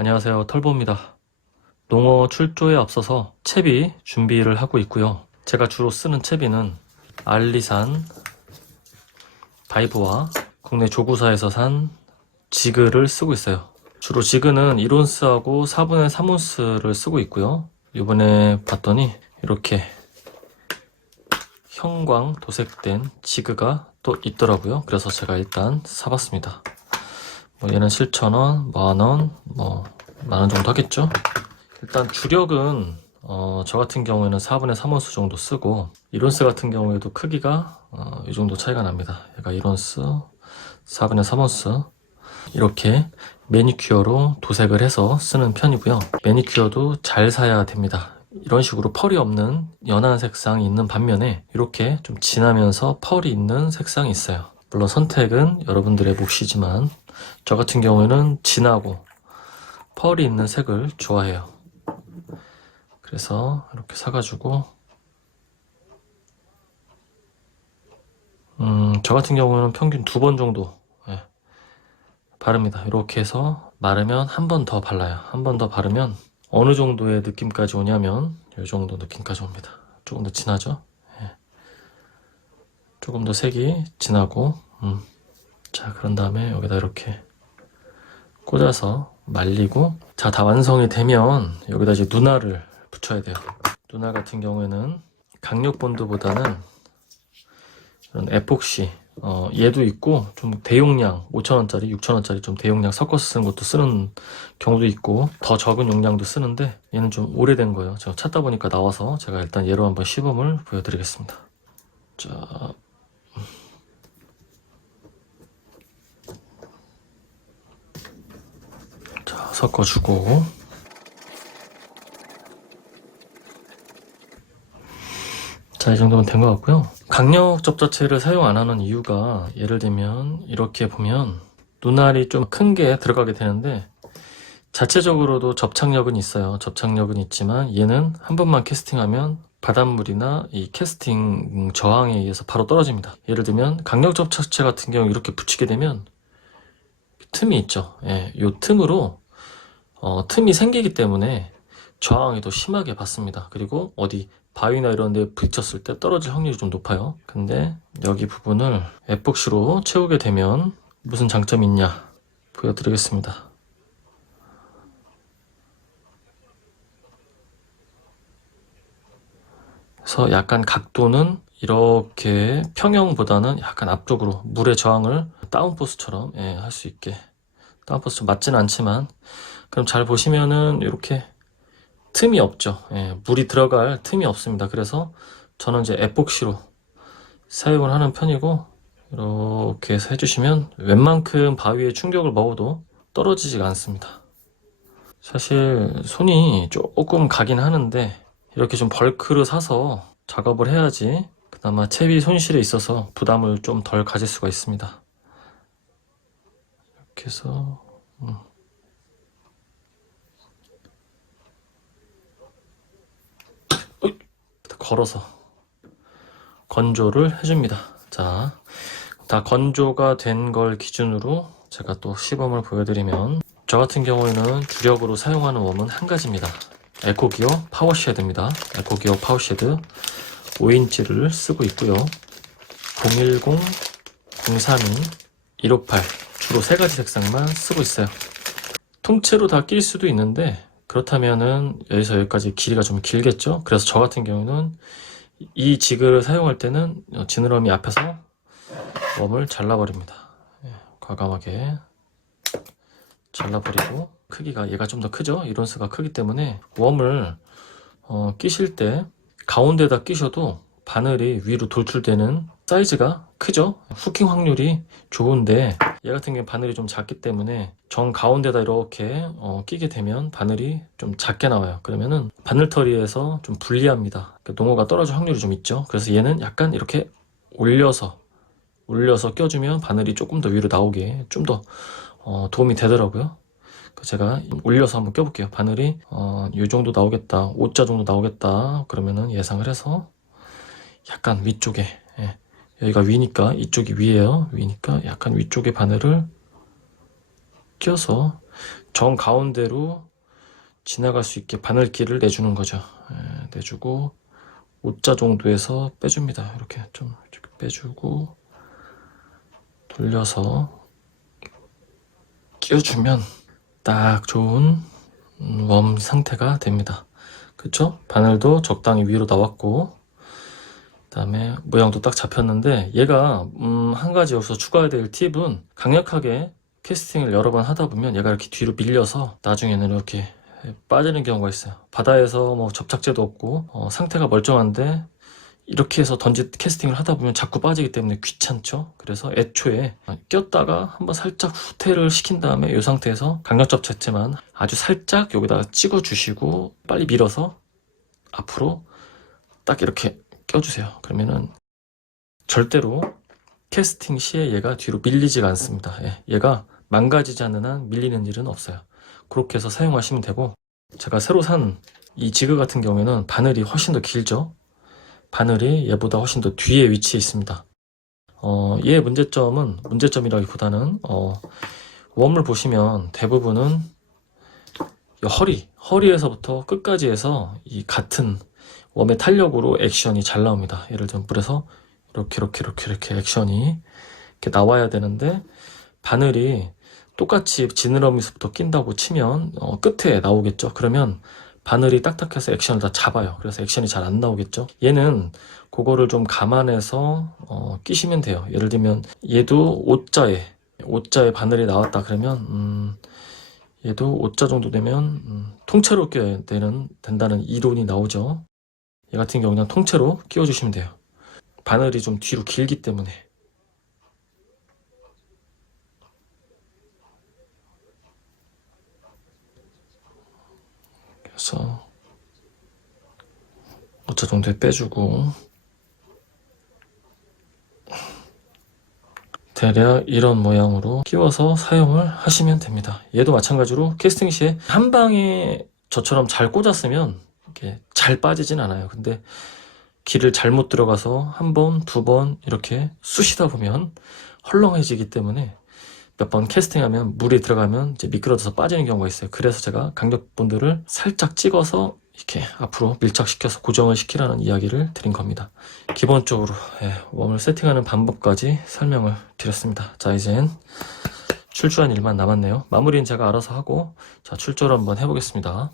안녕하세요. 털보입니다. 농어 출조에 앞서서 채비 준비를 하고 있고요. 제가 주로 쓰는 채비는 알리산 다이브와 국내 조구사에서 산 지그를 쓰고 있어요. 주로 지그는 1온스하고 4분의 3온스를 쓰고 있고요. 이번에 봤더니 이렇게 형광 도색된 지그가 또 있더라고요. 그래서 제가 일단 사봤습니다. 뭐 얘는 7,000원, 만원, 뭐, 만 원 정도 하겠죠? 일단 주력은, 어, 저 같은 경우에는 4분의 3온스 정도 쓰고, 1온스 같은 경우에도 크기가, 어, 이 정도 차이가 납니다. 얘가 1온스, 4분의 3온스. 이렇게 매니큐어로 도색을 해서 쓰는 편이고요. 매니큐어도 잘 사야 됩니다. 이런 식으로 펄이 없는 연한 색상이 있는 반면에 이렇게 좀 진하면서 펄이 있는 색상이 있어요. 물론 선택은 여러분들의 몫이지만 저 같은 경우에는 진하고 펄이 있는 색을 좋아해요. 그래서 이렇게 사가지고 음, 저 같은 경우에는 평균 두 번 정도 예, 바릅니다. 이렇게 해서 마르면 한 번 더 발라요. 한 번 더 바르면 어느 정도의 느낌까지 오냐면 이 정도 느낌까지 옵니다. 조금 더 진하죠? 예. 조금 더 색이 진하고 음. 자 그런 다음에 여기다 이렇게 꽂아서 말리고 자 다 완성이 되면 여기다 이제 눈알을 붙여야 돼요. 눈알 같은 경우에는 강력 본드보다는 이런 에폭시 어, 얘도 있고 좀 대용량 5천원짜리 6천원짜리 좀 대용량 섞어서 쓰는 것도 쓰는 경우도 있고 더 적은 용량도 쓰는데 얘는 좀 오래된 거예요 제가 찾다 보니까 나와서 제가 일단 얘로 한번 시범을 보여드리겠습니다 자 자, 섞어주고 자, 이 정도면 된 것 같고요. 강력 접자체를 사용 안 하는 이유가 예를 들면 이렇게 보면 눈알이 좀 큰 게 들어가게 되는데 자체적으로도 접착력은 있어요. 접착력은 있지만 얘는 한 번만 캐스팅하면 바닷물이나 이 캐스팅 저항에 의해서 바로 떨어집니다. 예를 들면 강력 접착체 같은 경우 이렇게 붙이게 되면 틈이 있죠. 예, 요 틈으로 어, 틈이 생기기 때문에 저항이 더 심하게 받습니다. 그리고 어디 바위나 이런 데 부딪혔을 때 떨어질 확률이 좀 높아요. 근데 여기 부분을 에폭시로 채우게 되면 무슨 장점이 있냐 보여드리겠습니다. 그래서 약간 각도는 이렇게 평형보다는 약간 앞쪽으로 물의 저항을 다운포스처럼 예, 할 수 있게 다운포스 맞지는 않지만 그럼 잘 보시면은 이렇게 틈이 없죠. 예, 물이 들어갈 틈이 없습니다. 그래서 저는 이제 에폭시로 사용을 하는 편이고 이렇게 해서 해주시면 웬만큼 바위에 충격을 먹어도 떨어지지가 않습니다. 사실 손이 조금 가긴 하는데 이렇게 좀 벌크를 사서 작업을 해야지 그나마 채비 손실에 있어서 부담을 좀 덜 가질 수가 있습니다. 이렇게 해서 음. 걸어서 건조를 해줍니다. 자, 다 건조가 된 걸 기준으로 제가 또 시범을 보여드리면 저 같은 경우에는 주력으로 사용하는 웜은 한 가지입니다. 에코기어 파워쉐드입니다. 에코기어 파워쉐드 5인치를 쓰고 있고요. 010, 032, 158 주로 세 가지 색상만 쓰고 있어요. 통째로 다 낄 수도 있는데 그렇다면은 여기서 여기까지 길이가 좀 길겠죠? 그래서 저 같은 경우는 이 지그를 사용할 때는 지느러미 앞에서 웜을 잘라버립니다. 예, 과감하게 잘라버리고 크기가 얘가 좀 더 크죠? 이론스가 크기 때문에 웜을 어, 끼실 때 가운데다 끼셔도 바늘이 위로 돌출되는 사이즈가 크죠? 후킹 확률이 좋은데 얘 같은 경우는 바늘이 좀 작기 때문에 정 가운데다 이렇게 어, 끼게 되면 바늘이 좀 작게 나와요. 그러면은 바늘터리에서 좀 불리합니다. 그러니까 농어가 떨어질 확률이 좀 있죠. 그래서 얘는 약간 이렇게 올려서 올려서 껴주면 바늘이 조금 더 위로 나오게 좀더 어, 도움이 되더라고요. 그 제가 올려서 한번 껴볼게요. 바늘이 어, 이 정도 나오겠다, 5자 정도 나오겠다. 그러면은 예상을 해서 약간 위쪽에 예. 여기가 위니까 이쪽이 위에요. 위니까 약간 위쪽에 바늘을 껴서 정 가운데로 지나갈 수 있게 바늘길을 내주는 거죠. 예, 내주고 오자 정도에서 빼줍니다. 이렇게 좀 이렇게 빼주고 돌려서 끼워주면 딱 좋은 음, 웜 상태가 됩니다. 그쵸? 바늘도 적당히 위로 나왔고 그 다음에 모양도 딱 잡혔는데 얘가 음, 한 가지 여기서 추가해야 될 팁은 강력하게 캐스팅을 여러 번 하다 보면 얘가 이렇게 뒤로 밀려서 나중에는 이렇게 빠지는 경우가 있어요. 바다에서 뭐 접착제도 없고 어, 상태가 멀쩡한데 이렇게 해서 던지 캐스팅을 하다 보면 자꾸 빠지기 때문에 귀찮죠. 그래서 애초에 꼈다가 한번 살짝 후퇴를 시킨 다음에 이 상태에서 강력접 자체만 아주 살짝 여기다가 찍어 주시고 빨리 밀어서 앞으로 딱 이렇게 껴주세요. 그러면은 절대로 캐스팅 시에 얘가 뒤로 밀리지가 않습니다. 예, 얘가 망가지지 않는 한 밀리는 일은 없어요. 그렇게 해서 사용하시면 되고 제가 새로 산 이 지그 같은 경우에는 바늘이 훨씬 더 길죠. 바늘이 얘보다 훨씬 더 뒤에 위치해 있습니다. 어, 얘의 문제점은 문제점이라기보다는 어, 웜을 보시면 대부분은 이 허리, 허리에서부터 끝까지 해서 이 같은 웜의 탄력으로 액션이 잘 나옵니다. 예를 들면 물에서 이렇게 이렇게 이렇게 이렇게 액션이 이렇게 나와야 되는데 바늘이 똑같이 지느러미서부터 낀다고 치면 어, 끝에 나오겠죠. 그러면 바늘이 딱딱해서 액션을 다 잡아요. 그래서 액션이 잘 안 나오겠죠. 얘는 그거를 좀 감안해서 어, 끼시면 돼요. 예를 들면 얘도 옷자에 옷자에 바늘이 나왔다 그러면 음, 얘도 옷자 정도 되면 음, 통째로 껴야 되는 된다는 이론이 나오죠. 얘 같은 경우 그냥 통째로 끼워주시면 돼요. 바늘이 좀 뒤로 길기 때문에 그래서 어쩌 정도에 빼주고 대략 이런 모양으로 끼워서 사용을 하시면 됩니다. 얘도 마찬가지로 캐스팅 시에 한 방에 저처럼 잘 꽂았으면 이렇게 잘 빠지진 않아요. 근데 길을 잘못 들어가서 한 번, 두 번 이렇게 쑤시다 보면 헐렁해지기 때문에 몇 번 캐스팅하면 물이 들어가면 이제 미끄러져서 빠지는 경우가 있어요. 그래서 제가 강력본들을 살짝 찍어서 이렇게 앞으로 밀착시켜서 고정을 시키라는 이야기를 드린 겁니다. 기본적으로 예, 웜을 세팅하는 방법까지 설명을 드렸습니다. 자 이젠 출조한 일만 남았네요. 마무리는 제가 알아서 하고 자 출조를 한번 해보겠습니다.